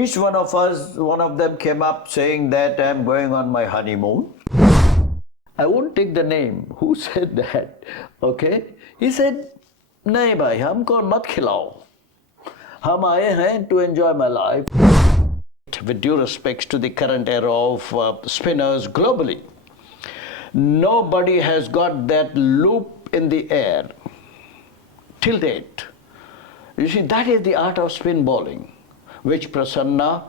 Each one of us, one of them came up saying that I'm going on my honeymoon. I won't take the name. Who said that? Okay. He said, नहीं भाई हमको मत खिलाओ. हम आए हैं to enjoy my life. With due respects to the current era of spinners globally, nobody has got that loop in the air till date. You see, that is the art of spin bowling, which Prasanna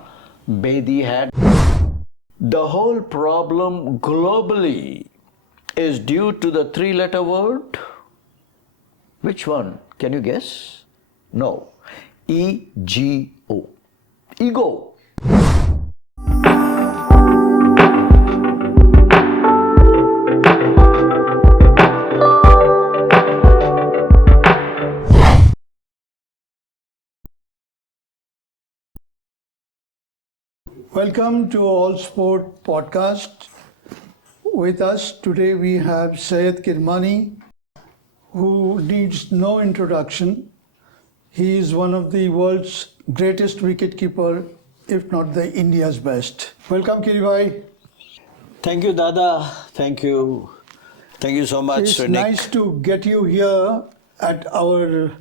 Bedi had. The whole problem globally is due to the three-letter word. Which one? Can you guess? No. E-G-O. Ego. Welcome to Allsport podcast. With us today we have Syed Kirmani, who needs no introduction. He is one of the world's greatest wicketkeeper, if not the India's best. Welcome, Kiribhai. Thank you, Dada. Thank you. Thank you so much, It's Nick. nice to get you here at our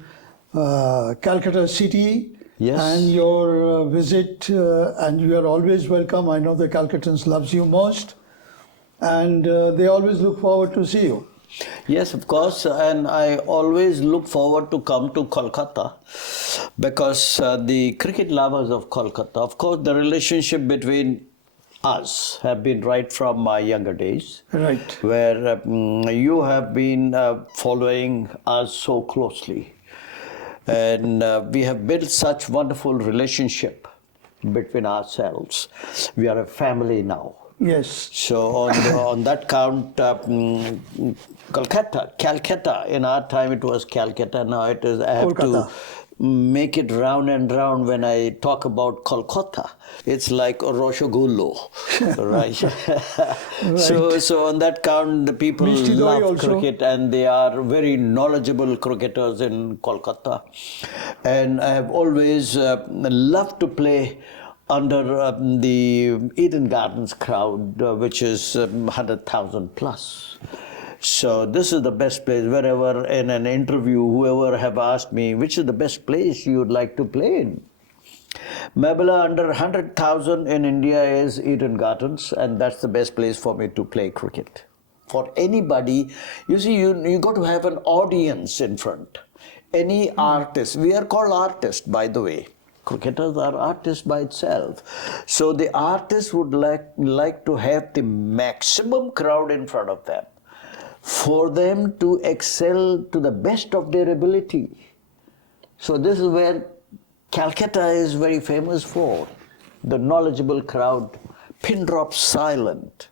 Calcutta city. Yes. And your visit, and you are always welcome. I know the Calcuttans loves you most, and they always look forward to see you. Yes, of course, and I always look forward to come to Kolkata because the cricket lovers of Kolkata, of course, the relationship between us have been right from my younger days. Right. Where you have been following us so closely. And we have built such wonderful relationship between ourselves. We are a family now. Yes. So on that count, Calcutta. In our time it was Calcutta. Now it is. I have Kolkata. to make it round and round when I talk about Kolkata. It's like Roshogullo, right? Right. So on that count, the people Mishti doi love also. cricket and they are very knowledgeable cricketers in Kolkata. And I have always loved to play under the Eden Gardens crowd, which is 100,000 plus. So this is the best place. Wherever in an interview, whoever have asked me, which is the best place you would like to play in? Mabila, under 100,000 in India is Eden Gardens, and that's the best place for me to play cricket. For anybody, you see, you got to have an audience in front. Any artist, we are called artists, by the way. Cricketers are artists by itself. So the artist would like to have the maximum crowd in front of them for them to excel to the best of their ability. So this is where Calcutta is very famous for. The knowledgeable crowd, pin drop silent.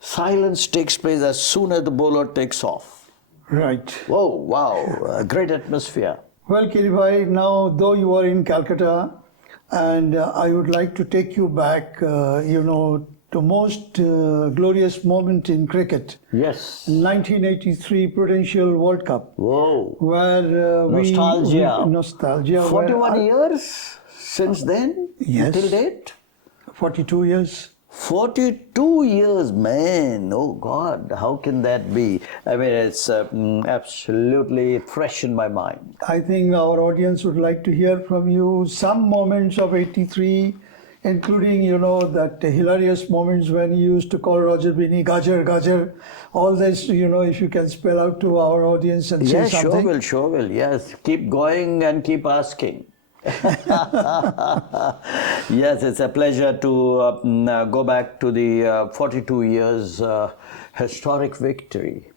Silence takes place as soon as the bowler takes off. Right. Whoa, wow, a great atmosphere. Well, Kiribhai, now though you are in Calcutta, and I would like to take you back, to most glorious moment in cricket. Yes. 1983 Prudential World Cup. Whoa. Where Nostalgia. Nostalgia. 41 years since then? Yes. Till date? 42 years. 42 years, man. Oh God, how can that be? I mean, it's absolutely fresh in my mind. I think our audience would like to hear from you some moments of 83, including, that hilarious moments when you used to call Roger Binney, Gajar, Gajar. All this, if you can spell out to our audience and say something. Yeah, sure will. Yes, keep going and keep asking. Yes, it's a pleasure to go back to the 42 years historic victory,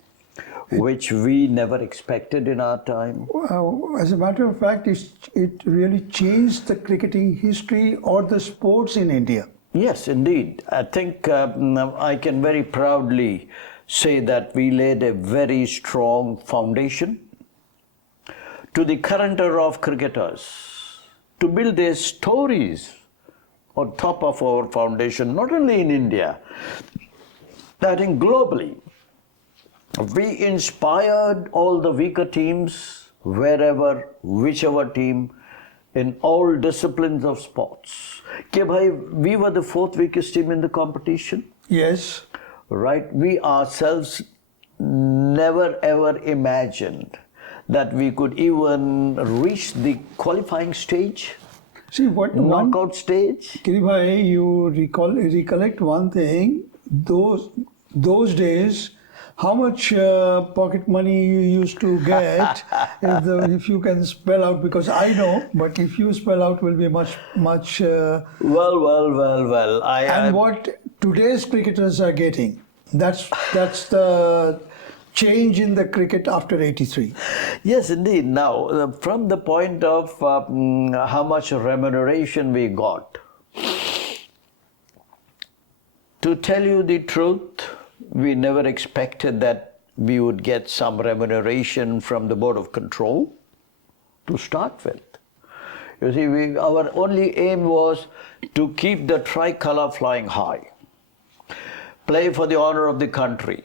which we never expected in our time. Well, as a matter of fact, it really changed the cricketing history or the sports in India. Yes, indeed. I think I can very proudly say that we laid a very strong foundation to the current era of cricketers to build their stories on top of our foundation, not only in India, I think globally. We inspired all the weaker teams wherever, whichever team in all disciplines of sports. Ke bhai, we were the fourth weakest team in the competition. Yes. Right? We ourselves never ever imagined that we could even reach the qualifying stage, See what knockout stage. Kiri bhai, you recollect one thing. Those days, how much pocket money you used to get? If you can spell out, because I know, but if you spell out, will be much. Well. And what today's cricketers are getting. That's the change in the cricket after '83. Yes, indeed. Now, from the point of how much remuneration we got, to tell you the truth, we never expected that we would get some remuneration from the Board of Control to start with. You see, our only aim was to keep the tricolour flying high, play for the honour of the country.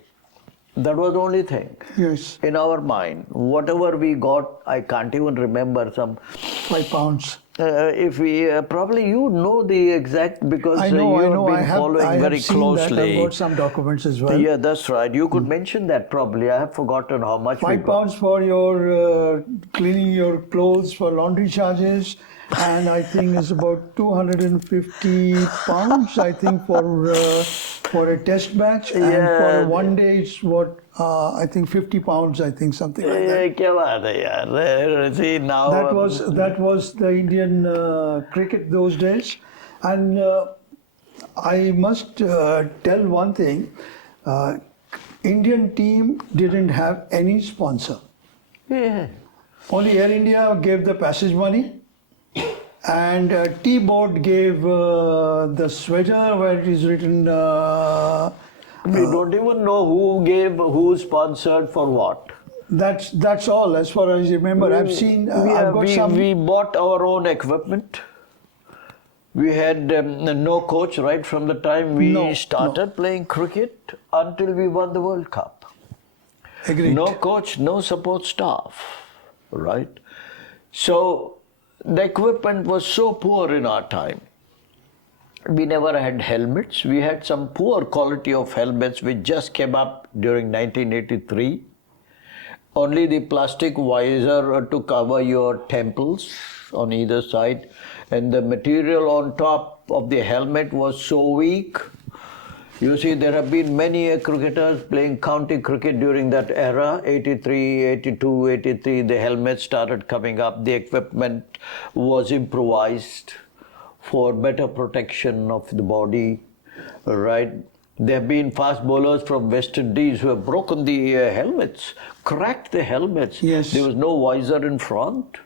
That was the only thing. Yes. In our mind. Whatever we got, I can't even remember some. £5. If we probably you know the exact, because I know. been I have following very seen closely. that. I've got some documents as well. Yeah, that's right. You could mention that probably. I have forgotten how much. £5 for your cleaning your clothes for laundry charges, and I think it's about £250. I think for a test match, and for one day it's what I think £50. I think something like that. क्या बात है यार? See now. That was the Indian cricket those days, and I must tell one thing. Indian team didn't have any sponsor. Yeah. Only Air India gave the passage money, and T-Board gave the sweater where it is written. We don't even know who sponsored for what. That's all as far as I remember. I've seen. I've got some. We bought our own equipment. We had no coach right from the time we started playing cricket until we won the World Cup. Agreed. No coach, no support staff, right? So the equipment was so poor in our time. We never had helmets. We had some poor quality of helmets which just came up during 1983. Only the plastic visor to cover your temples on either side, and the material on top of the helmet was so weak. You see, there have been many cricketers playing county cricket during that era, 83, 82, 83, the helmets started coming up, the equipment was improvised for better protection of the body, right? There have been fast bowlers from West Indies who have broken the helmets, cracked the helmets. Yes. There was no visor in front.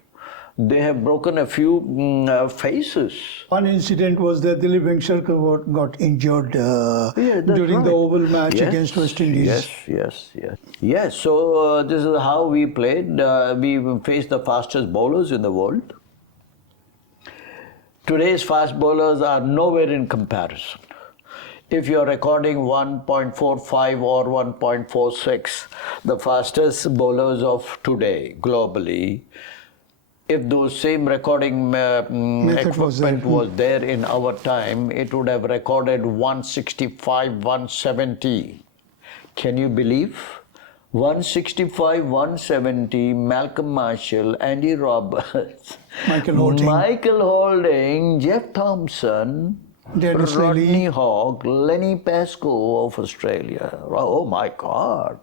They have broken a few faces. One incident was that Dilip Venkateshwar got injured during the Oval match against West Indies. Yes, so this is how we played. We faced the fastest bowlers in the world. Today's fast bowlers are nowhere in comparison. If you're recording 1.45 or 1.46, the fastest bowlers of today globally, if those same recording equipment was there in our time, it would have recorded 165, 170. Can you believe? 165, 170, Malcolm Marshall, Andy Roberts, Michael Holding, Jeff Thompson, Rodney Hogg, Lenny Pascoe of Australia. Oh my God.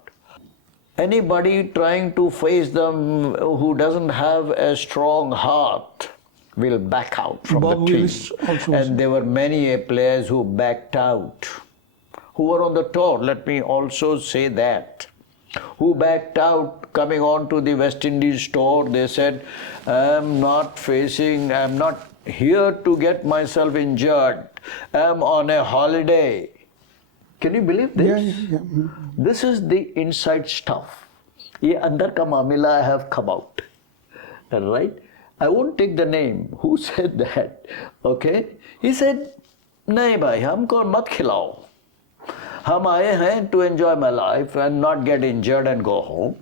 Anybody trying to face them who doesn't have a strong heart will back out from the team. And there were many players who backed out, who were on the tour, let me also say that, who backed out coming on to the West Indies tour. They said, I'm not here to get myself injured. I'm on a holiday. Can you believe this? Yeah. This is the inside stuff. Ye andar ka mamila have come out. Right? I won't take the name. Who said that? Okay? He said, nahi bhai, humko mat khilao. हम आए हैं to enjoy my life and not get injured and go home.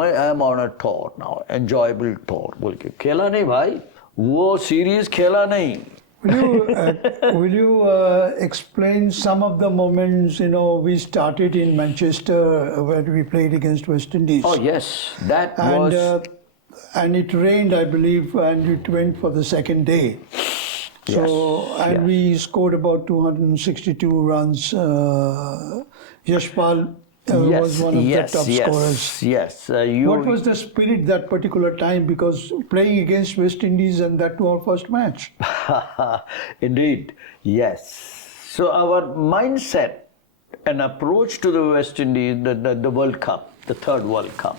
I am on a tour now, enjoyable tour. बोल के खेला नहीं भाई, वो series खेला नहीं. Will you explain some of the moments? We started in Manchester where we played against West Indies. Oh yes, that And was and it rained, I believe, and it went for the second day. So yes. we scored about 262 runs. Yashpal was one of the top scorers. Yes. What was the spirit that particular time? Because playing against West Indies and that to our first match. Indeed, yes. So our mindset and approach to the West Indies, the World Cup, the third World Cup,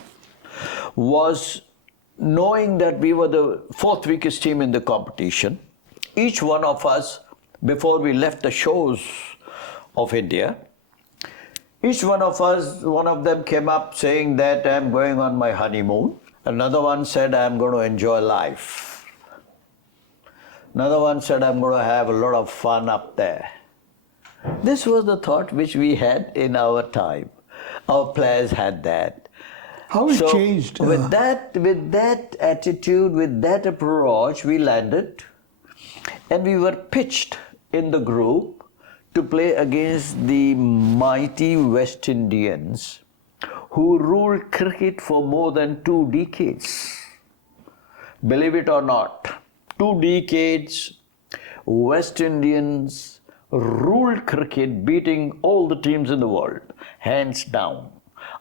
was knowing that we were the fourth weakest team in the competition. Each one of us, before we left the shores of India, each one of us, one of them came up saying that I'm going on my honeymoon. Another one said I'm going to enjoy life. Another one said I'm going to have a lot of fun up there. This was the thought which we had in our time. Our players had that. How it changed? With that attitude, with that approach, we landed, and we were pitched in the group to play against the mighty West Indians, who ruled cricket for more than 2 decades. Believe it or not, 2 decades, West Indians ruled cricket, beating all the teams in the world, hands down.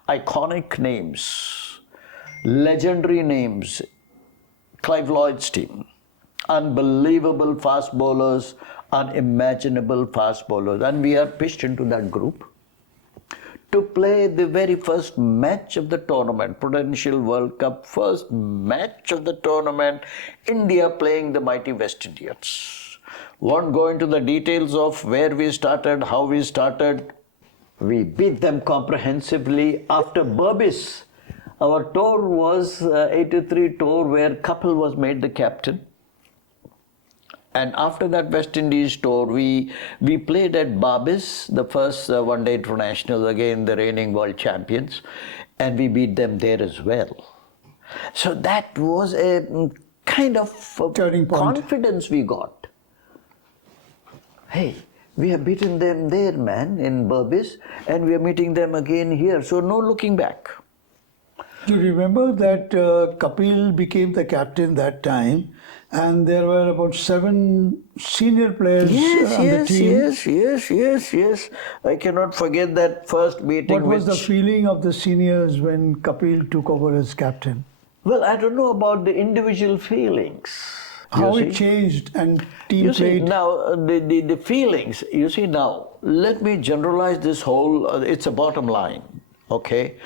Iconic names, legendary names, Clive Lloyd's team, unbelievable fast bowlers, unimaginable fast bowlers, and we are pitched into that group to play the very first match of the tournament, Prudential World Cup, first match of the tournament, India playing the mighty West Indians. Won't go into the details of where we started, how we started. We beat them comprehensively after Berbice. Our tour was 83 tour where Kapil was made the captain. And after that West Indies tour, we played at Barbies, the first one-day international, again the reigning world champions, and we beat them there as well. So that was a kind of Turning point. confidence we got. Hey, we have beaten them there, man, in Berbice, and we are meeting them again here. So no looking back. You remember that Kapil became the captain that time, and there were about 7 senior players on the team. Yes. I cannot forget that first meeting. What was the feeling of the seniors when Kapil took over as captain? Well, I don't know about the individual feelings. How it changed and team played. Now, the feelings, you see now, let me generalize this whole, it's a bottom line, okay?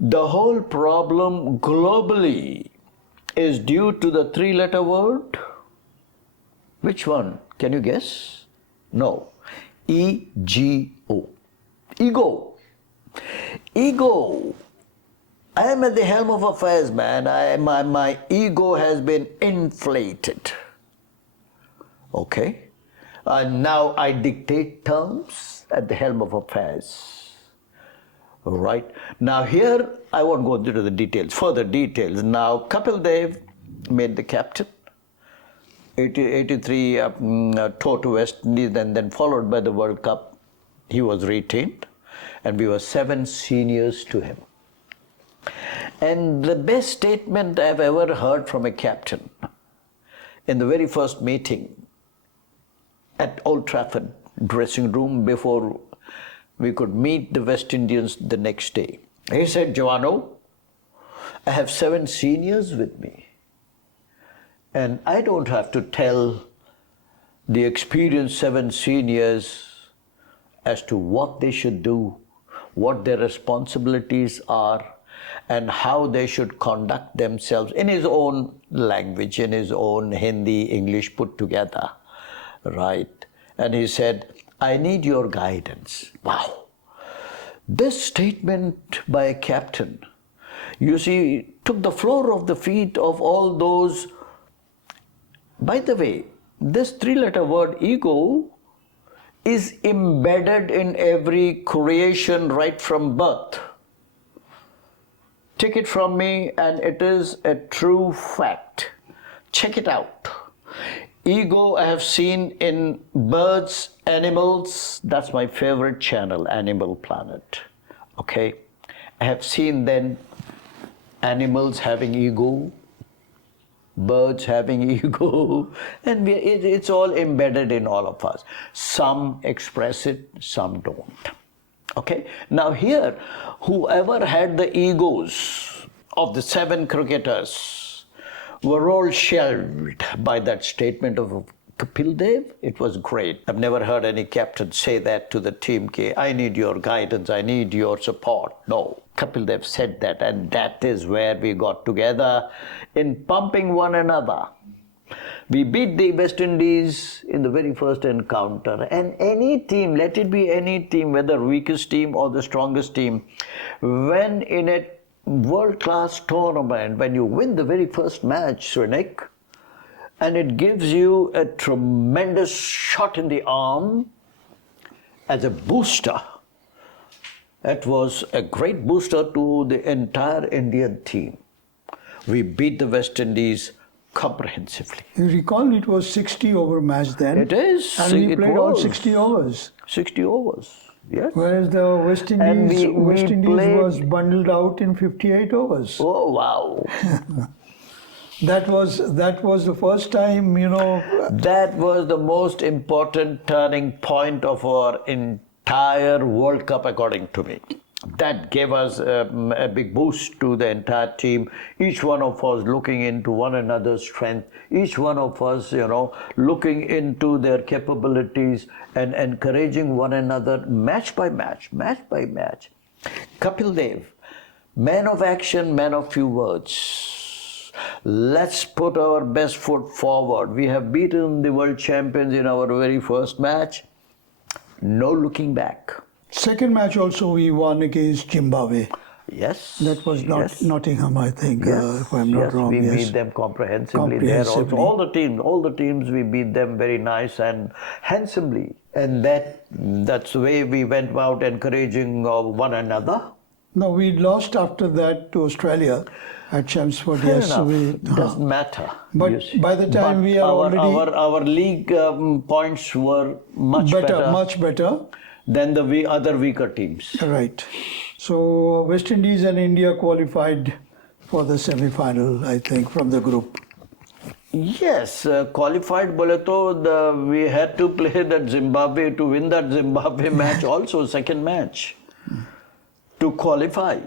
The whole problem globally is due to the 3-letter word. Which one? Can you guess? No. E-G-O. Ego. Ego. I am at the helm of affairs, man. My ego has been inflated. Okay? And now I dictate terms at the helm of affairs. Right? Now here, I won't go into the details, further details. Now, Kapil Dev made the captain. 83 tour to West Indies, and then followed by the World Cup. He was retained, and we were 7 seniors to him. And the best statement I've ever heard from a captain in the very first meeting at Old Trafford dressing room before we could meet the West Indians the next day. He said, Giovanni, I have 7 seniors with me, and I don't have to tell the experienced 7 seniors as to what they should do, what their responsibilities are, and how they should conduct themselves in his own language, in his own Hindi, English put together, right? And he said, I need your guidance. Wow. This statement by a captain, you see, took the floor off the feet of all those. By the way, this 3-letter word ego is embedded in every creation right from birth. Take it from me, and it is a true fact. check it out. Ego I have seen in birds, animals. That's my favorite channel, Animal Planet. Okay, I have seen then animals having ego, birds having ego, and it's all embedded in all of us. Some express it, some don't. Okay, now here, whoever had the egos of the 7 cricketers were all shelved by that statement of Kapil Dev. It was great. I've never heard any captain say that to the team, I need your guidance, I need your support. No, Kapil Dev said that, and that is where we got together in pumping one another. We beat the West Indies in the very first encounter, and any team, let it be any team, whether weakest team or the strongest team, when in a world-class tournament, when you win the very first match, Srinik, and it gives you a tremendous shot in the arm as a booster, it was a great booster to the entire Indian team. We beat the West Indies comprehensively. You recall it was 60 over match then? It is. And we It played all was. 60 overs. 60 overs, yes. Whereas the West And Indies, we West Indies played- was bundled out in 58 overs. Oh, wow. That was the first time, That was the most important turning point of our entire World Cup, according to me. That gave us a big boost to the entire team. Each one of us looking into one another's strength. Each one of us, looking into their capabilities and encouraging one another match by match, match by match. Kapil Dev, man of action, man of few words. Let's put our best foot forward. We have beaten the world champions in our very first match. No looking back. second match also we won against Zimbabwe. Yes. That was not yes. Nottingham, I think, Yes, if I'm not yes, wrong. we Yes, beat them comprehensively there also. Comprehensively. All the teams, we beat them very nice and handsomely. And that's the way we went out encouraging one another. No, we lost after that to Australia at Chelmsford. Fair Yes, enough. Doesn't matter. But you see. by the time But we are already our league points were much better, much better. than the other weaker teams. Right. So West Indies and India qualified for the semi-final, I think, from the group. Yes, qualified boleto, we had to play that Zimbabwe to win that Zimbabwe match also, second match, to qualify.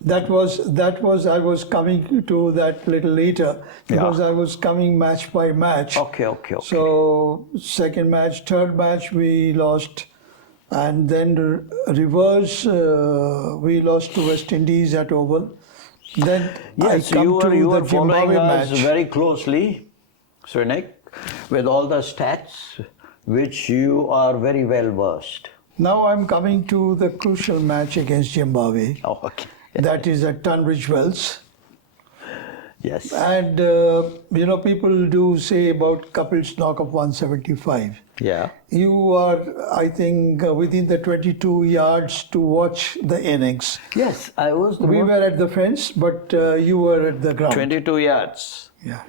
That was I was coming to that little later because I was coming match by match. Okay. So second match, third match we lost, and then reverse we lost to West Indies at Oval. Then Yes, I come you to were the following Zimbabwe us match. very closely, Srinik, with all the stats, which you are very well versed. Now I'm coming to the crucial match against Zimbabwe. Oh, okay. That is at Tunbridge Wells. Yes. And people do say about Kapil's knock of 175. Yeah. You are, I think, within the 22 yards to watch the innings. Yes, I was the We were at the fence, but you were at the ground. 22 yards. Yeah.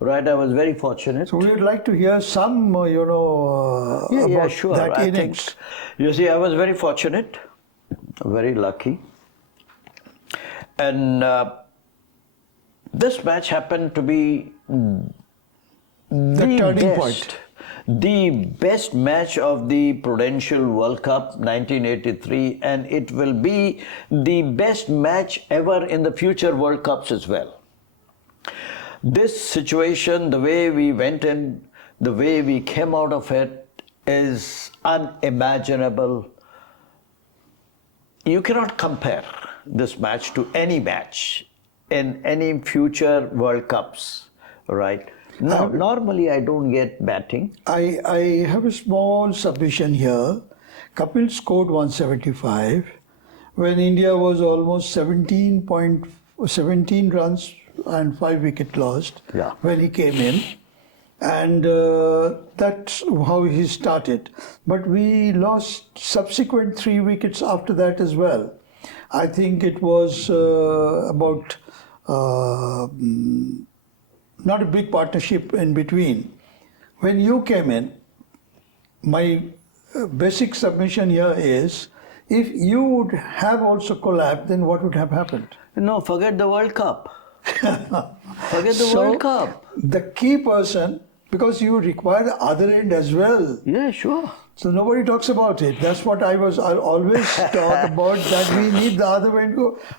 Right, I was very fortunate. So we would like to hear some, about sure. that I innings. think, you see, I was very fortunate, very lucky. And this match happened to be The turning point. the best match of the Prudential World Cup 1983, and it will be the best match ever in the future World Cups as well. This situation, the way we went in, the way we came out of it, is unimaginable. You cannot compare this match to any match in any future World Cups, right? Now, normally I don't get batting. I have a small submission here. Kapil scored 175 when India was almost 17 runs and 5 wicket lost when he came in. And that's how he started. But we lost subsequent 3 wickets after that as well. I think it was about not a big partnership in between. When you came in, my basic submission here is, if you would have also collapsed, then what would have happened? No, forget the World Cup. Forget the So, World Cup. the key person, because you require the other end as well. Yeah, sure. So nobody talks about it. That's what I'll always talk about, that we need the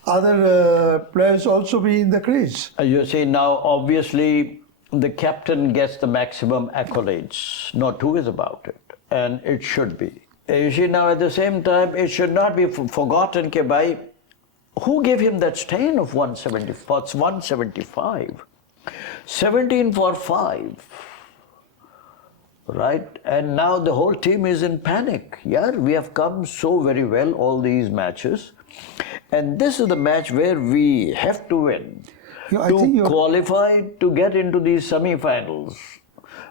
other players also be in the crease. You see, now obviously the captain gets the maximum accolades. No two ways about it. And it should be. You see, now at the same time, it should not be forgotten that by who gave him that stain of 175? 17 for 5. Right? And now the whole team is in panic. Yeah, we have come so very well all these matches. And this is the match where we have to win to qualify to get into these semi-finals.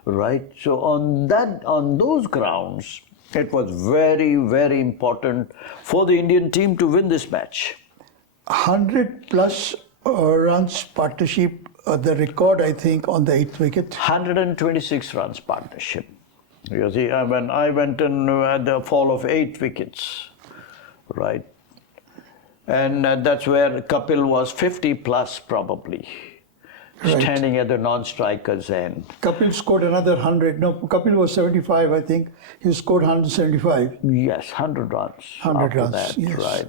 Right? So on those grounds, it was very, very important for the Indian team to win this match. 100 plus runs partnership, the record, I think, on the 8th wicket. 126 runs partnership. You see, when I went in at the fall of 8 wickets, right? And that's where Kapil was 50 plus probably, right, standing at the non-striker's end. Kapil scored another 100. No, Kapil was 75, I think. He scored 175. Yes, 100 runs. 100 runs, that, yes. Right.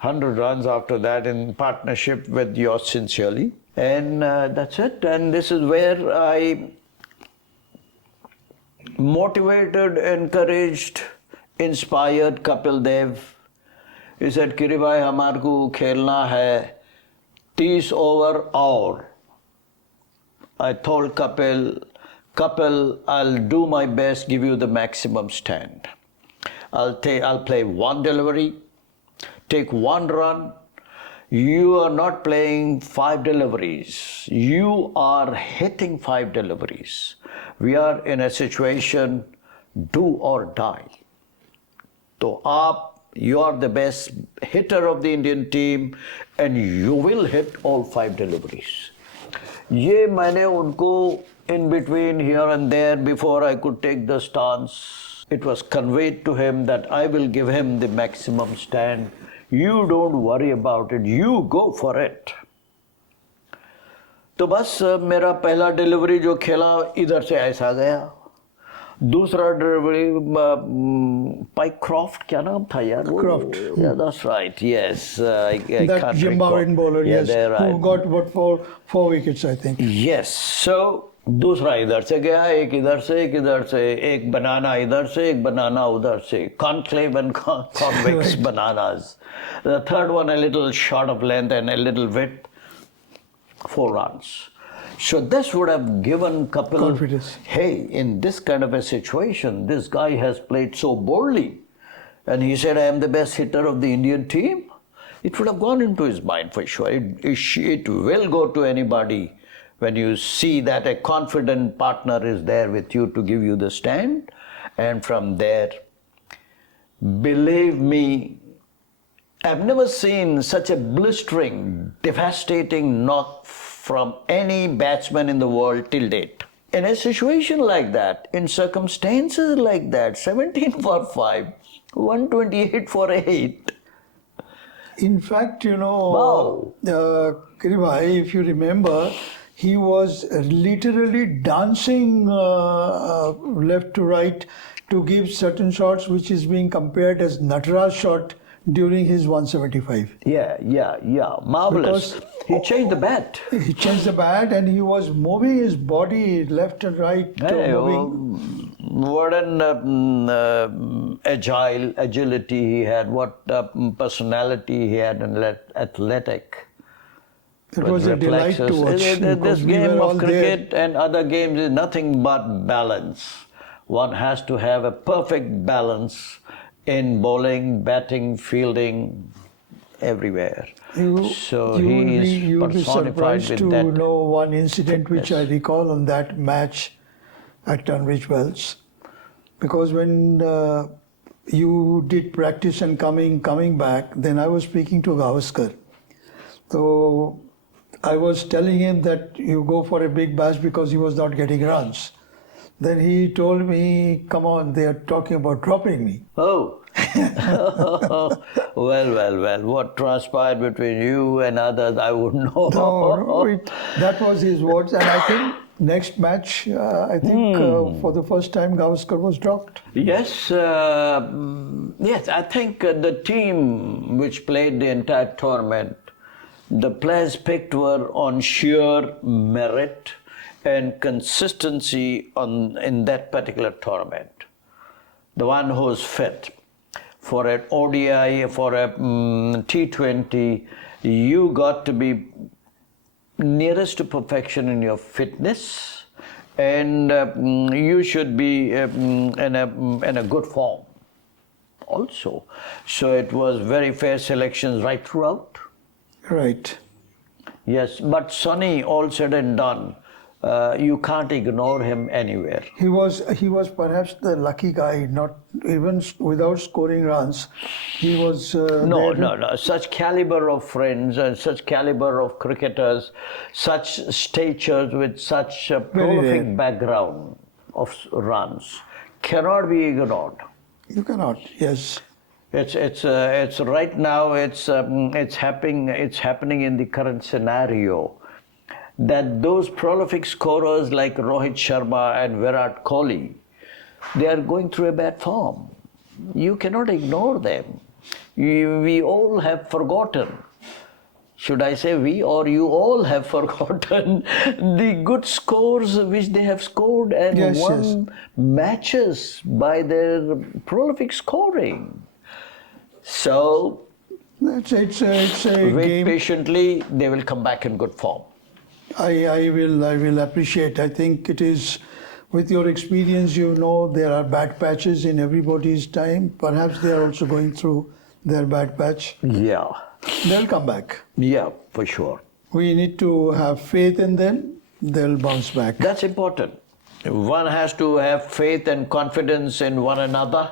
100 runs after that in partnership with yours sincerely. And that's it. And this is where I motivated, encouraged, inspired Kapil Dev. He said, Kiri bhai, hamar ko khelna hai 30 over all. I told Kapil, I'll do my best, give you the maximum stand. I'll play one delivery, take one run. You are not playing 5 deliveries. You are hitting 5 deliveries. We are in a situation, do or die. So you are the best hitter of the Indian team and you will hit all 5 deliveries. ये मैंने उनको in between here and there before I could take the stance, it was conveyed to him that I will give him the maximum stand. You don't worry about it, you go for it. तो बस मेरा पहला delivery जो खेला इधर से ऐसा गया, दूसरा डिलीवरी पाइक क्रॉफ्ट, क्या नाम था यार? Croft. Yeah, that's right. Yes, I that can't Zimbabwean bowler, yeah, yes, right. who got what four wickets, I think. Yes, so दूसरा इधर से गया, एक इधर से, एक बनाना इधर से, एक बनाना उधर से, conclave and convex Right. bananas. The third one a little short of length and a little width, 4 runs. So this would have given Kapil confidence. Hey, in this kind of a situation, this guy has played so boldly. And he said, I am the best hitter of the Indian team. It would have gone into his mind for sure. It will go to anybody when you see that a confident partner is there with you to give you the stand. And from there, believe me, I've never seen such a blistering, devastating knock from any batsman in the world till date. In a situation like that, in circumstances like that, 17 for 5, 128 for 8. In fact, Kiri bhai, if you remember, he was literally dancing left to right to give certain shots, which is being compared as Nataraj shot during his 175. Yeah, marvelous. Because he changed the bat. He changed the bat and he was moving his body left and right. What an agility he had, what personality he had, and athletic. It was a delight to watch. This game of cricket and other games is nothing but balance. One has to have a perfect balance in bowling, batting, fielding, everywhere. You will be surprised to know one incident which I recall on that match at Tunbridge Wells. Because when you did practice and coming back, then I was speaking to Gavaskar. So I was telling him that you go for a big bash because he was not getting runs. Then he told me, come on, they are talking about dropping me. Oh. Well. What transpired between you and others, I wouldn't know. No, that was his words. And I think next match, I think for the first time, Gavaskar was dropped. Yes, yes. I think the team which played the entire tournament, the players picked were on sheer merit and consistency in that particular tournament. The one who's fit for an ODI, for a T20, you got to be nearest to perfection in your fitness, and you should be in a good form also. So it was very fair selections right throughout. Right. Yes, but Sonny, all said and done, you can't ignore him anywhere. He was perhaps the lucky guy, not even without scoring runs. He was No. Such caliber of friends and such caliber of cricketers, such statures with such a prolific background of runs cannot be ignored. You cannot. Yes. It's right now. It's happening in the current scenario that those prolific scorers like Rohit Sharma and Virat Kohli, they are going through a bad form. You cannot ignore them. We all have forgotten. Should I say we or you all have forgotten the good scores which they have scored and won matches by their prolific scoring. So, it's a wait game. patiently, they will come back in good form. I will appreciate. I think it is, with your experience, you know there are bad patches in everybody's time. Perhaps they are also going through their bad patch. Yeah. They'll come back. Yeah, for sure. We need to have faith in them. They'll bounce back. That's important. One has to have faith and confidence in one another.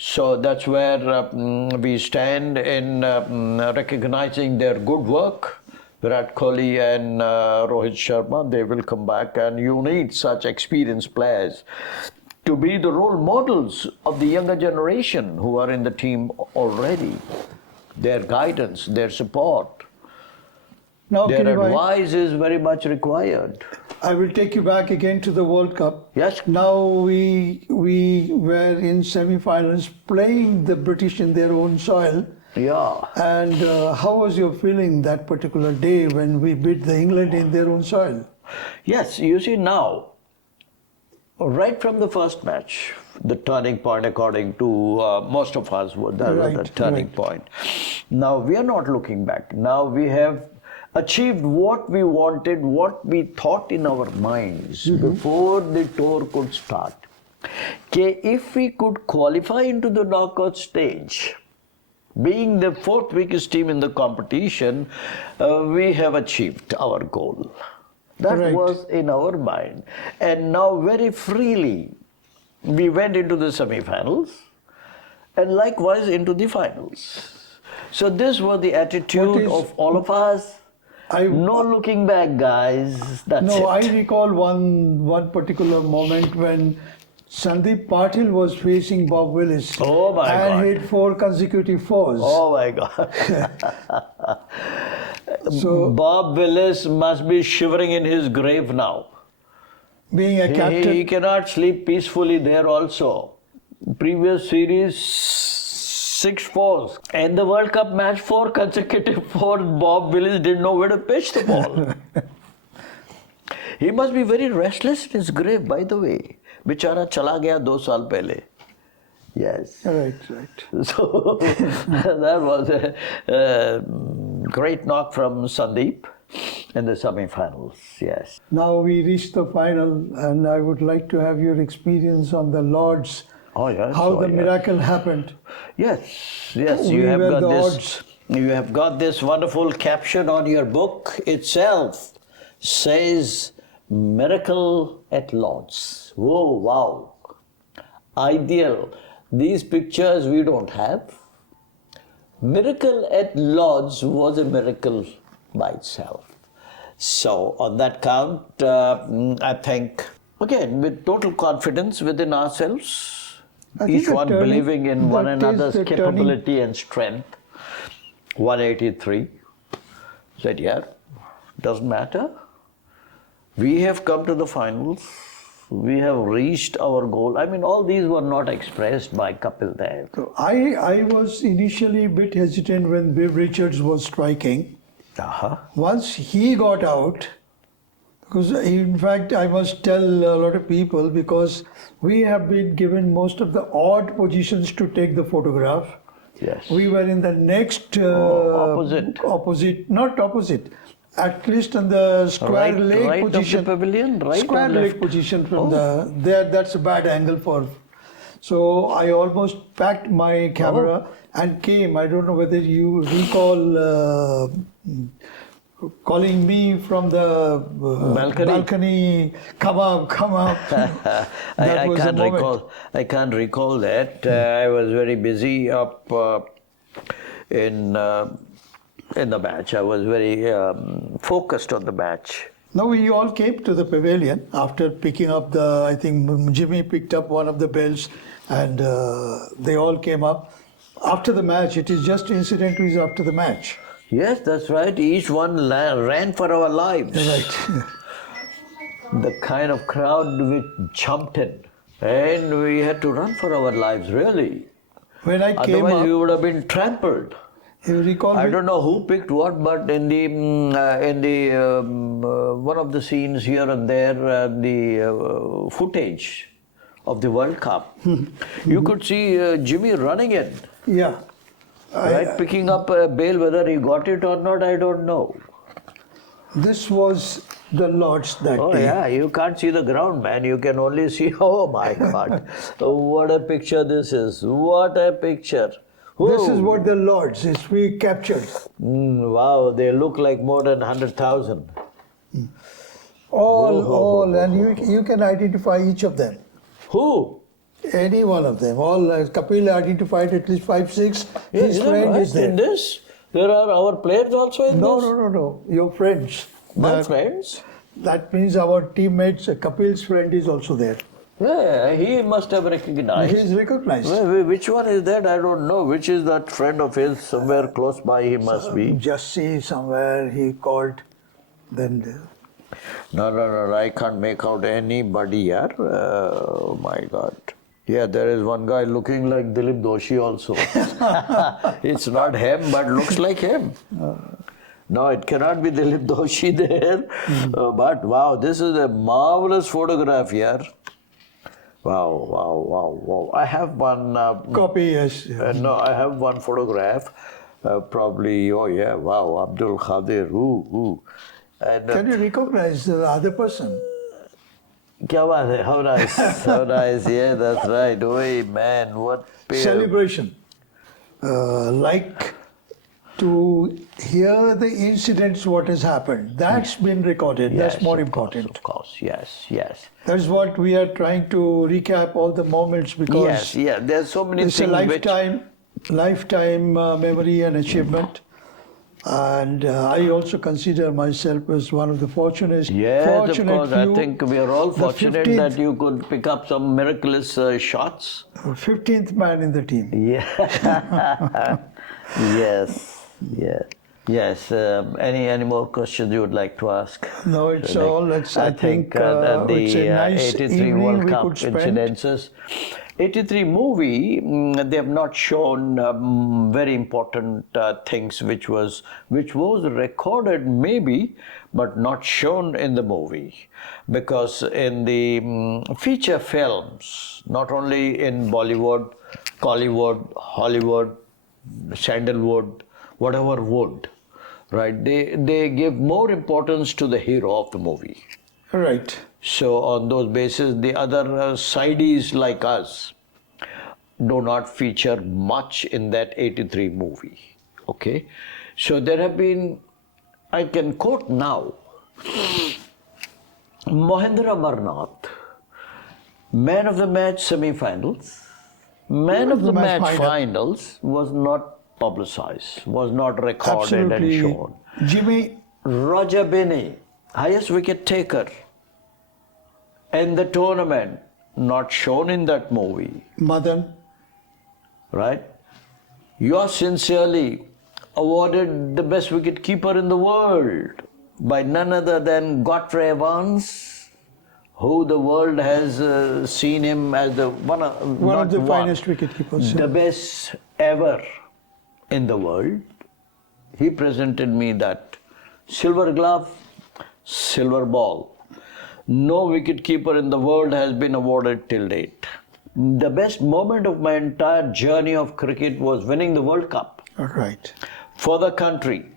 So that's where we stand in recognizing their good work. Virat Kohli and Rohit Sharma, they will come back, and you need such experienced players to be the role models of the younger generation who are in the team already. Their guidance, their support, Now, their Kirmani, advice is very much required. I will take you back again to the World Cup. Yes. Now we were in semi-finals playing the British in their own soil. Yeah. And how was your feeling that particular day when we beat the England in their own soil? Yes, you see now, right from the first match, the turning point, according to most of us, that was the turning point. Now we are not looking back. Now we have achieved what we wanted, what we thought in our minds before the tour could start. Okay, if we could qualify into the knockout stage, being the fourth weakest team in the competition, we have achieved our goal. That was in our mind. And now very freely, we went into the semi-finals and likewise into the finals. So this was the attitude of all of us. No looking back, guys. That's it. I recall one particular moment when Sandeep Patil was facing Bob Willis. Oh my God. And hit 4 consecutive fours. Oh my God. So Bob Willis must be shivering in his grave now. Being a captain. He cannot sleep peacefully there also. Previous series, 6 fours. And the World Cup match, 4 consecutive fours. Bob Willis didn't know where to pitch the ball. He must be very restless in his grave, by the way. Bichara chala gaya 2 saal pehle. Yes. Right. So that was a great knock from Sandeep in the semi-finals. Yes. Now we reached the final, and I would like to have your experience on the Lords. Oh yes. How the miracle happened. Yes. We You have were got the this. odds. You have got this wonderful caption on your book itself. Says miracle at Lords. Whoa! Wow. Ideal. These pictures we don't have. Miracle at Lords was a miracle by itself. So on that count, I think, again, with total confidence within ourselves, I think each one believing in one that is another's the capability and strength, 183, said, yeah, doesn't matter. We have come to the finals. We have reached our goal. I mean, all these were not expressed by Kapil Dev. So I was initially a bit hesitant when Viv Richards was striking. Once he got out, because in fact I must tell a lot of people, because we have been given most of the odd positions to take the photograph. Yes. We were in the next not opposite, at least in the square leg position. Of the pavilion, right? Square leg position from the there. That's a bad angle for. So I almost packed my camera and came. I don't know whether you recall calling me from the balcony. Come up, come up. I can't recall. I can't recall that. I was very busy up in the match. I was very focused on the match. No, we all came to the pavilion after picking up the. I think Jimmy picked up one of the bells, and they all came up after the match. It is just incidentally after the match. Yes, that's right. Each one ran for our lives. Right. The kind of crowd which jumped in, and we had to run for our lives, really. When I came Otherwise, up, we would have been trampled. You recall? I don't know who picked what, but in the one of the scenes here and there, the footage of the World Cup, you could see Jimmy running in. Yeah. Picking up a bail. Whether he got it or not, I don't know. This was the Lord's that day. Oh yeah, you can't see the ground, man. You can only see. Oh my God, what a picture this is! What a picture! This is what the Lord's is. We captured. Wow, they look like more than 100,000. All, and you can identify each of them. Who? Any one of them. All Kapil identified at least 5, 6. Yeah, His friend is there. In this, there are our players also in this. No. Your friends. My friends. That means our teammates. Kapil's friend is also there. Yeah, he must have recognized. He is recognized. Which one is that? I don't know. Which is that friend of his? Somewhere close by he must be. Just see somewhere he called. Then. No. I can't make out anybody here. Oh my God. Yeah, there is one guy looking like Dilip Doshi also. It's not him, but looks like him. No, it cannot be Dilip Doshi there. But wow, this is a marvelous photograph here. Wow. I have one... copy, yes. No, I have one photograph. Probably, oh yeah, wow, Abdul Khadir. And, can you recognize the other person? How nice, how nice. Yeah, that's right. Oh, man, what celebration. Like to hear the incidents, what has happened. That's been recorded. Yes, that's more important. Of course, yes. That's what we are trying to recap all the moments, because there's so many it's things. It's a lifetime memory and achievement. And I also consider myself as one of the fortunate. Yes, of course. Few. I think we are all fortunate that you could pick up some miraculous shots. 15th man in the team. Yeah. Yes. Any more questions you would like to ask? No, it's all. I think the it's a nice 83 World we Cup could spend. incidences. 83 movie, they have not shown very important things which was recorded maybe, but not shown in the movie. Because in the feature films, not only in Bollywood, Collywood, Hollywood, Sandalwood, whatever wood, right? They give more importance to the hero of the movie. Right. So on those basis, the other sidees like us do not feature much in that 83 movie. Okay, so there have been, I can quote now, Mohendra Amarnath, man of the match semi-finals, man of the match finals was not publicized, was not recorded and shown. Jimmy Roger Binney, highest wicket taker in the tournament, not shown in that movie, Madan. right? Yours sincerely awarded the best wicket keeper in the world by none other than Godfrey Evans, who the world has seen him as one Of the finest wicket keepers. the best ever in the world. He presented me that silver glove, silver ball. No wicket keeper in the world has been awarded till date. The best moment of my entire journey of cricket was winning the World Cup Right. for the country.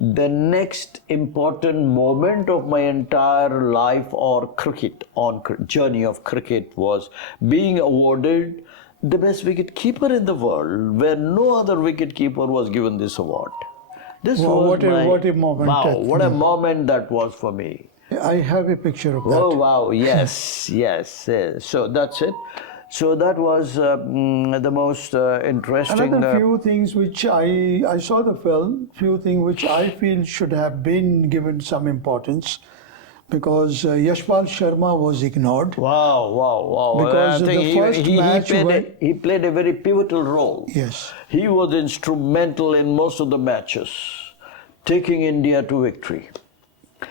The next important moment of my entire life or journey of cricket was being awarded the best wicket keeper in the world, where no other wicket keeper was given this award. This Wow, was what a moment. Wow, what a moment that was for me. I have a picture of that. Oh wow! Yes, yes. So that's it. So that was the most interesting. Another few things which I saw the film, few things which I feel should have been given some importance, because Yashpal Sharma was ignored. Wow! Because I think the first match he played a very pivotal role. Yes. He was instrumental in most of the matches, taking India to victory.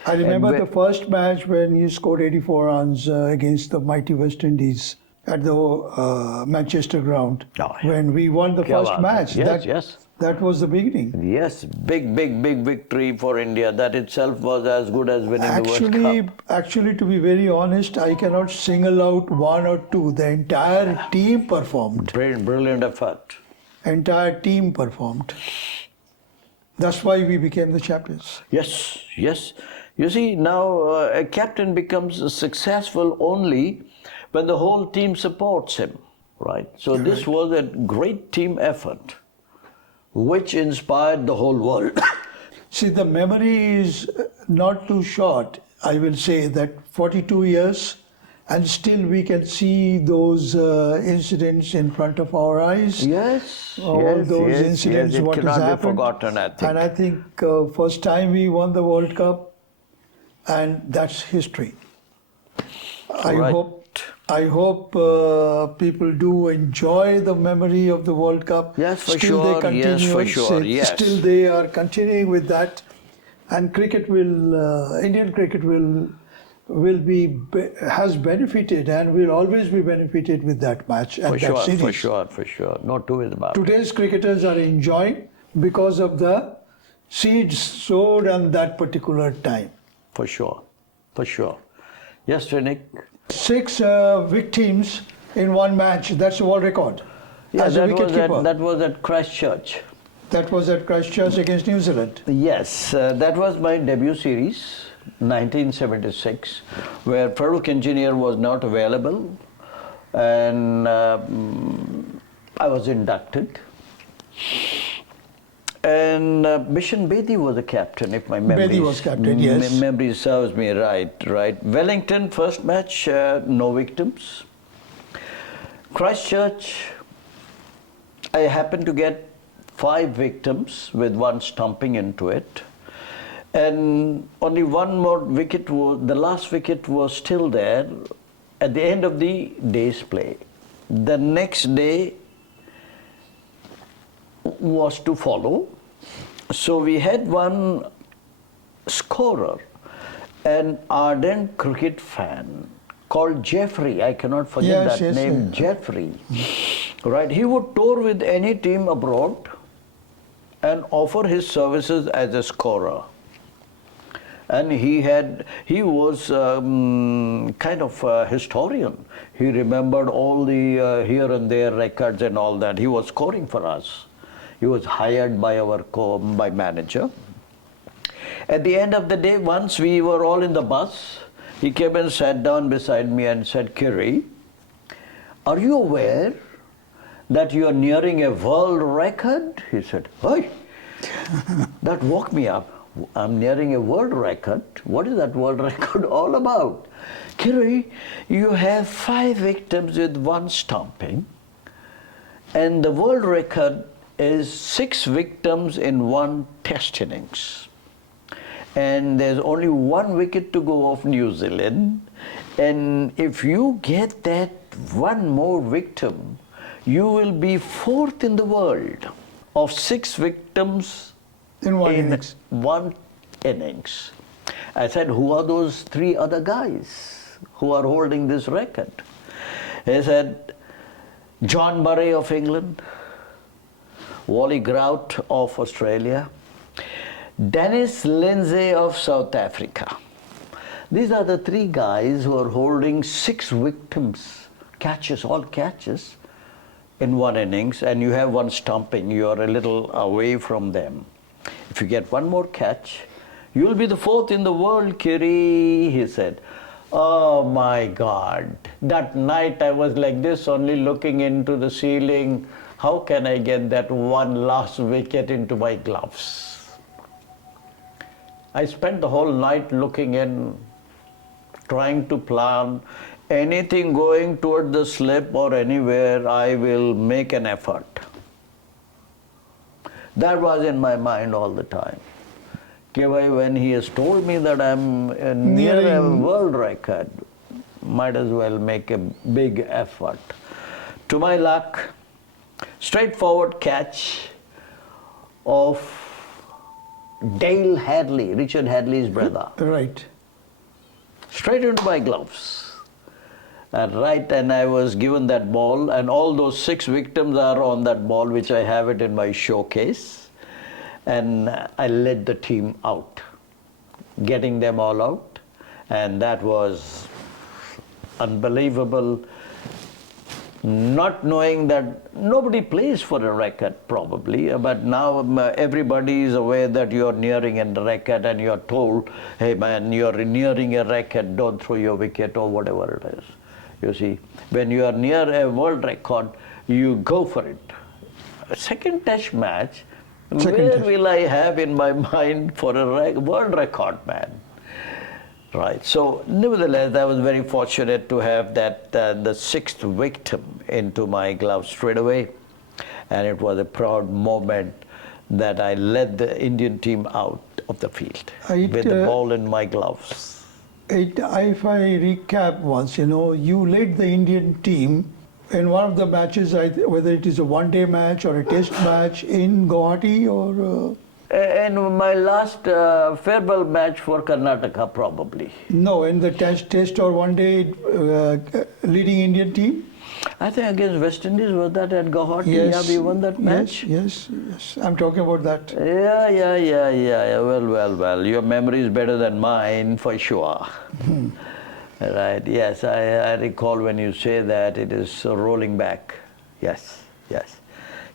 I remember the first match when he scored 84 runs against the mighty West Indies at the Manchester ground. Oh, yeah. When we won the first match. Yes. That was the beginning. Yes, big victory for India. That itself was as good as winning the World Cup. Actually, to be very honest, I cannot single out one or two. The entire team performed. Brilliant effort. Entire team performed. That's why we became the champions. Yes. You see, now a captain becomes successful only when the whole team supports him, right? So this was a great team effort, which inspired the whole world. See, the memory is not too short. I will say that 42 years, and still we can see those incidents in front of our eyes. All those incidents, it what has cannot be happened. forgotten, I think. And I think first time we won the World Cup, and that's history. I hope people do enjoy the memory of the World Cup. Yes, for Still sure. They continue, Still they are continuing with that, and Indian cricket has benefited and will always be benefited with that match and that series. For sure. No two ways about it. Today's cricketers are enjoying because of the seeds sowed on that particular time. For sure. Yes, Trinik. 6 victims in one match. That's a world record. Yeah, as a wicketkeeper. That was at Christchurch. That was at Christchurch against New Zealand. Yes, that was my debut series, 1976, where Farooq Engineer was not available, and I was inducted. And Bishan Bedi was the captain, if my memory memory serves me right. Wellington, first match, no victims. Christchurch, I happened to get 5 victims with 1 stumping into it. And only 1 more wicket, the last wicket was still there at the end of the day's play. The next day was to follow. So we had one scorer, an ardent cricket fan called Jeffrey. I cannot forget that name, Jeffrey. Right, he would tour with any team abroad and offer his services as a scorer. And he was kind of a historian. He remembered all the here and there records and all that. He was scoring for us. He was hired by by manager. At the end of the day, once we were all in the bus, he came and sat down beside me and said, "Kiri, are you aware that you are nearing a world record?" He said, "Hey!" That woke me up. I'm nearing a world record. What is that world record all about? Kiri, you have 5 victims with 1 stomping, and the world record is 6 victims in 1 test innings. and there's only one wicket to go of New Zealand, and if you get that one more victim, you will be fourth in the world of 6 victims In one innings. one innings. I said, who are those 3 other guys who are holding this record? He said, John Murray of England, Wally Grout of Australia, Dennis Lindsay of South Africa. These are the 3 guys who are holding 6 victims, catches, all catches, in one innings, and you have one stumping. You are a little away from them. If you get one more catch, you'll be the 4th in the world, Kiri, he said. Oh my God. That night I was like this, only looking into the ceiling. How can I get that one last wicket into my gloves? I spent the whole night looking in, trying to plan anything going toward the slip or anywhere. I will make an effort. That was in my mind all the time. When he has told me that I'm near a world record, might as well make a big effort. To my luck, straightforward catch of Dale Hadley, Richard Hadley's brother. Right. Straight into my gloves. And I was given that ball, and all those 6 victims are on that ball, which I have it in my showcase. And I led the team out, getting them all out, and that was unbelievable. Not knowing that nobody plays for a record probably, but now everybody is aware that you're nearing a record, and you're told, hey man, you're nearing a record, don't throw your wicket or whatever it is. You see, when you are near a world record, you go for it. A second test match, where will I have in my mind for a world record, man? Right. So, nevertheless, I was very fortunate to have that the 6th victim into my gloves straight away, and it was a proud moment that I led the Indian team out of the field with the ball in my gloves. If I recap once, you led the Indian team in one of the matches, whether it is a one-day match or a test match in Guwahati or... In my last farewell match for Karnataka, probably. No, in the test or one-day leading Indian team? I think against West Indies, was that at Guwahati? Yes. Yeah, we won that match? Yes. I'm talking about that. Yeah. Well. Your memory is better than mine, for sure. Right, yes, I recall when you say that, it is rolling back. Yes.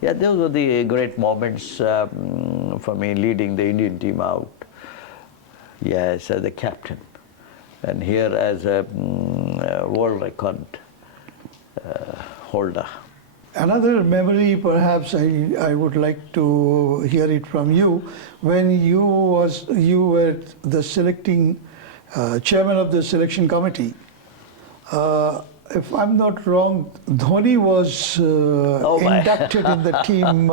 Yeah, those were the great moments for me, leading the Indian team out. Yes, as a captain. And here as a world record holder. Another memory, perhaps I would like to hear it from you. When you were the selecting chairman of the selection committee. If I'm not wrong, Dhoni was inducted in the team.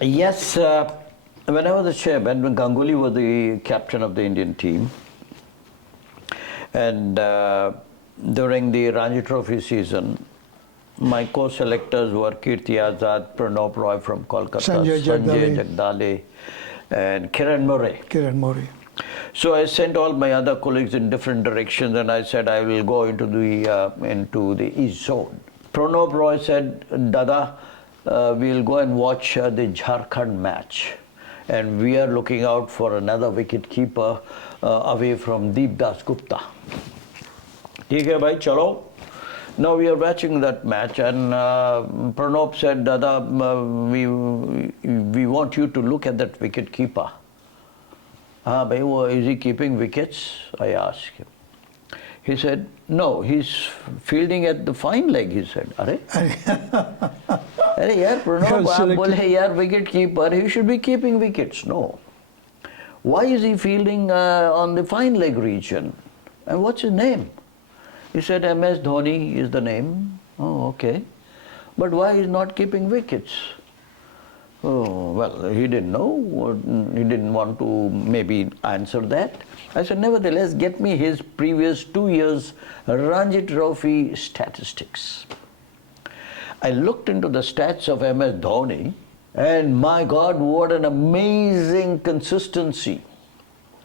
Yes, when I was the chairman, when Ganguly was the captain of the Indian team, and during the Ranji Trophy season, my co-selectors were Kirti Azad, Pranab Roy from Kolkata, Sanjay Jagdale, and Kiran Murray. So I sent all my other colleagues in different directions, and I said I will go into the East Zone. Pranab Roy said, Dada, we'll go and watch the Jharkhand match, and we are looking out for another wicket keeper away from Deep Das Gupta. ठीक है भाई, चलो. Now we are watching that match, and Pranab said, Dada, we want you to look at that wicket keeper. Is he keeping wickets? I asked him. He said, no, he's fielding at the fine leg, he said. Are yaar, Pranab, bole yaar, wicket keeper, he should be keeping wickets. No. Why is he fielding on the fine leg region? And what's his name? He said, MS Dhoni is the name. Oh, okay. But why is not keeping wickets? Oh, well, he didn't know. He didn't want to maybe answer that. I said, nevertheless, get me his previous 2 years Ranji Trophy statistics. I looked into the stats of MS Dhoni, and my God, what an amazing consistency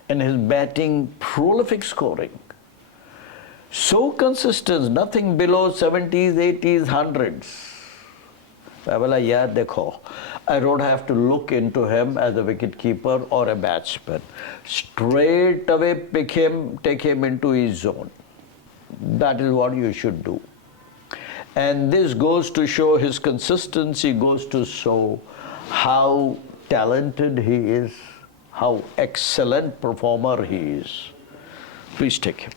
in his batting, prolific scoring. So consistent, nothing below 70s, 80s, 100s. I बोला यार देखो, I don't have to look into him as a wicketkeeper or a batsman. Straight away pick him, take him into his zone. That is what you should do. And this goes to show his consistency, goes to show how talented he is, how excellent performer he is. Please take him.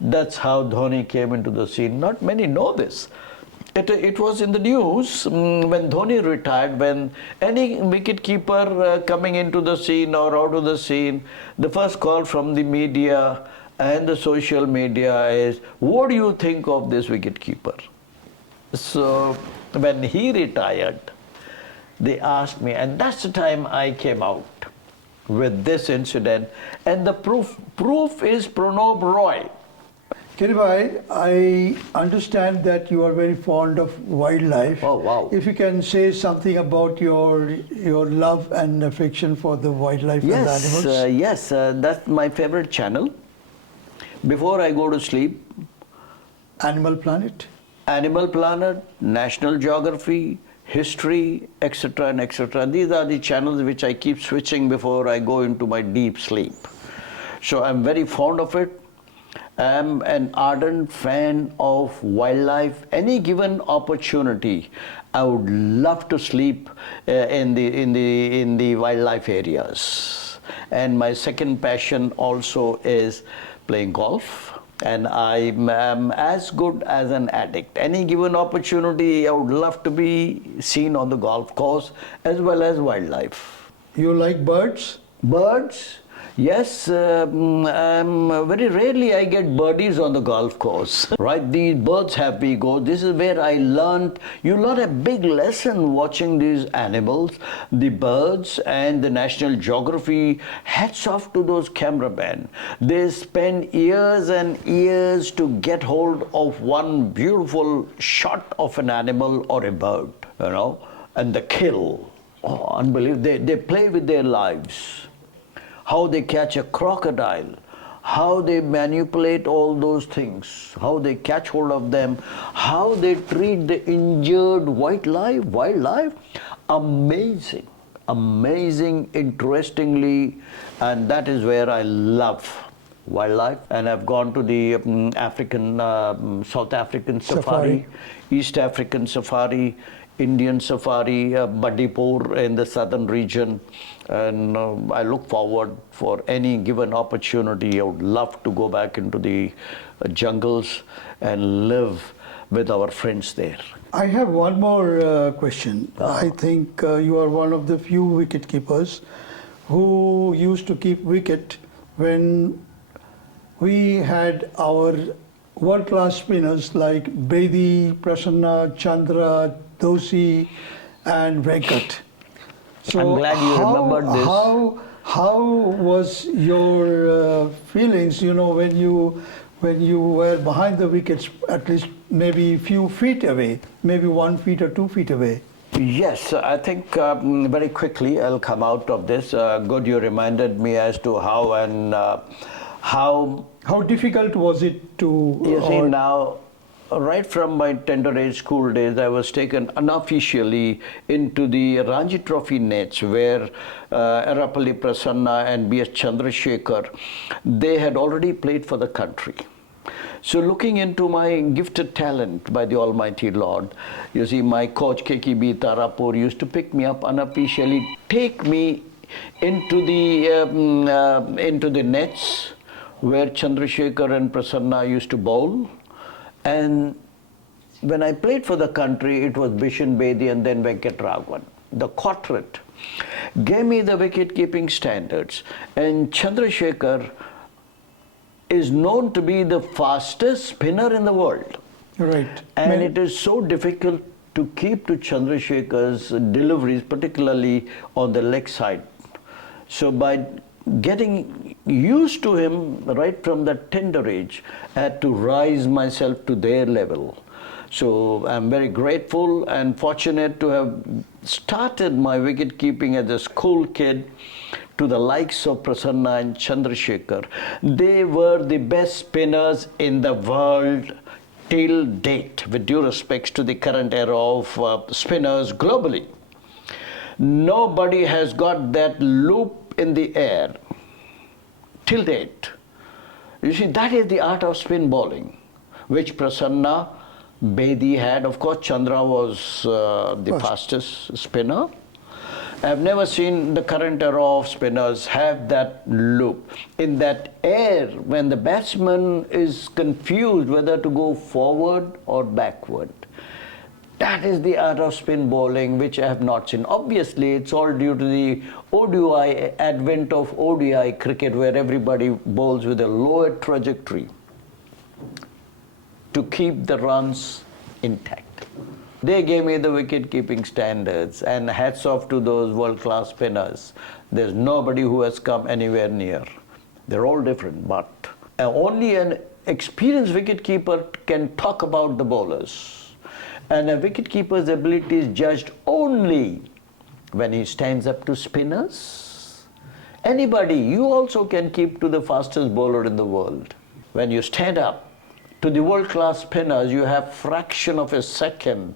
That's how Dhoni came into the scene. Not many know this. It was in the news when Dhoni retired, when any wicketkeeper coming into the scene or out of the scene, the first call from the media and the social media is, what do you think of this wicketkeeper? So when he retired, they asked me, and that's the time I came out with this incident, and the proof is Pranab Roy. Kirmani, I understand that you are very fond of wildlife. Oh, wow. If you can say something about your love and affection for the wildlife and the animals. Yes, that's my favorite channel. Before I go to sleep, Animal Planet. Animal Planet, National Geography, History, etc. and etc. These are the channels which I keep switching before I go into my deep sleep. So I'm very fond of it. I'm an ardent fan of wildlife. Any given opportunity, I would love to sleep in the wildlife areas. And my second passion also is playing golf. And I'm as good as an addict. Any given opportunity, I would love to be seen on the golf course as well as wildlife. You like birds? Birds? Yes, very rarely I get birdies on the golf course, right? These birds have ego. This is where I learned, you learn a big lesson watching these animals, the birds and the National Geography. Hats off to those cameramen. They spend years and years to get hold of one beautiful shot of an animal or a bird, and the kill. Oh, unbelievable. They play with their lives. How they catch a crocodile, how they manipulate all those things, how they catch hold of them, how they treat the injured wildlife. Amazing, amazing, interestingly, and that is where I love wildlife. And I've gone to the South African safari, East African safari, Indian safari, Badipur in the southern region, and I look forward for any given opportunity. I would love to go back into the jungles and live with our friends there. I have one more question. I think you are one of the few wicket keepers who used to keep wicket when we had our world-class spinners like Bedi, Prasanna, Chandra, Doshi and Venkat. So I'm glad you remembered this. How was your feelings, when you were behind the wickets, at least maybe few feet away, maybe 1 feet or 2 feet away? Yes, I think very quickly I'll come out of this. Good, you reminded me as to how and how. How difficult was it to? You see now. Right from my tender age school days, I was taken unofficially into the Ranji Trophy nets where Erapalli Prasanna and B.S. Chandrasekhar, they had already played for the country. So looking into my gifted talent by the Almighty Lord, you see my coach KKB Tarapur used to pick me up unofficially, take me into the nets where Chandrasekhar and Prasanna used to bowl. And when I played for the country, it was Bishan Bedi and then Venkat Raghavan. The quartet gave me the wicket-keeping standards. And Chandrasekhar is known to be the fastest spinner in the world. Right. And it is so difficult to keep to Chandrasekhar's deliveries, particularly on the leg side. So by getting used to him right from that tender age, I had to rise myself to their level. So I'm very grateful and fortunate to have started my wicket keeping as a school kid to the likes of Prasanna and Chandrasekhar. They were the best spinners in the world till date, with due respects to the current era of spinners globally. Nobody has got that loop in the air till date. You see, that is the art of spin bowling, which Prasanna, Bedi had. Of course, Chandra was the fastest spinner. I've never seen the current era of spinners have that loop. In that air, when the batsman is confused whether to go forward or backward. That is the art of spin bowling, which I have not seen. Obviously, it's all due to the ODI, advent of ODI cricket, where everybody bowls with a lower trajectory to keep the runs intact. They gave me the wicket-keeping standards, and hats off to those world-class spinners. There's nobody who has come anywhere near. They're all different, but only an experienced wicket-keeper can talk about the bowlers. And a wicket-keeper's ability is judged only when he stands up to spinners. Anybody, you also can keep to the fastest bowler in the world. When you stand up to the world-class spinners, you have fraction of a second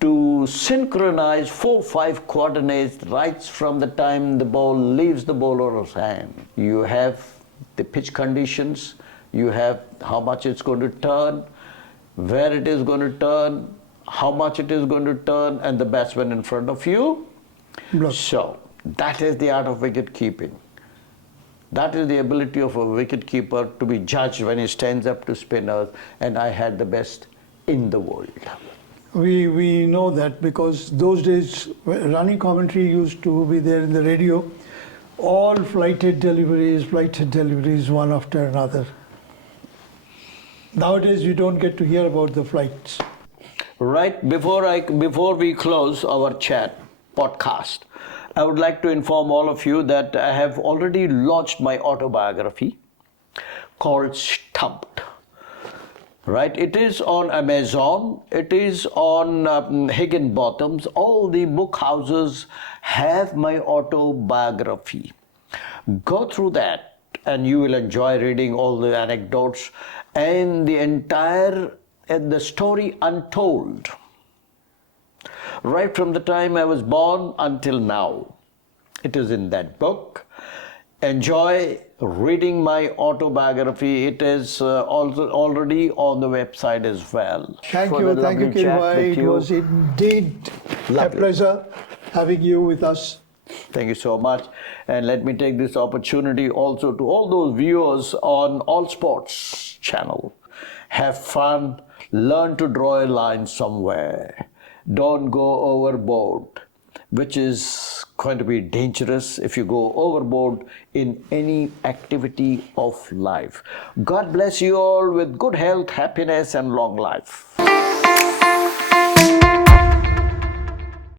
to synchronize 4-5 coordinates right from the time the ball leaves the bowler's hand. You have the pitch conditions, you have how much it's going to turn, where it is going to turn, how much it is going to turn, and the batsman in front of you. Block. So that is the art of wicket keeping. That is the ability of a wicket-keeper to be judged when he stands up to spinners, and I had the best in the world. We know that because those days running commentary used to be there in the radio, all flighted deliveries one after another. Nowadays you don't get to hear about the flights. Right, before we close our chat podcast, I would like to inform all of you that I have already launched my autobiography called Stumped. Right, it is on Amazon, it is on Higginbotham's. All the book houses have my autobiography. Go through that and you will enjoy reading all the anecdotes and the entire the story untold. Right from the time I was born until now. It is in that book. Enjoy reading my autobiography. It is also already on the website as well. Thank you, Kirmani. It was indeed a pleasure having you with us. Thank you so much. And let me take this opportunity also to all those viewers on Allsport's channel. Have fun, learn to draw a line somewhere. Don't go overboard, which is going to be dangerous if you go overboard in any activity of life. God bless you all with good health, happiness, and long life.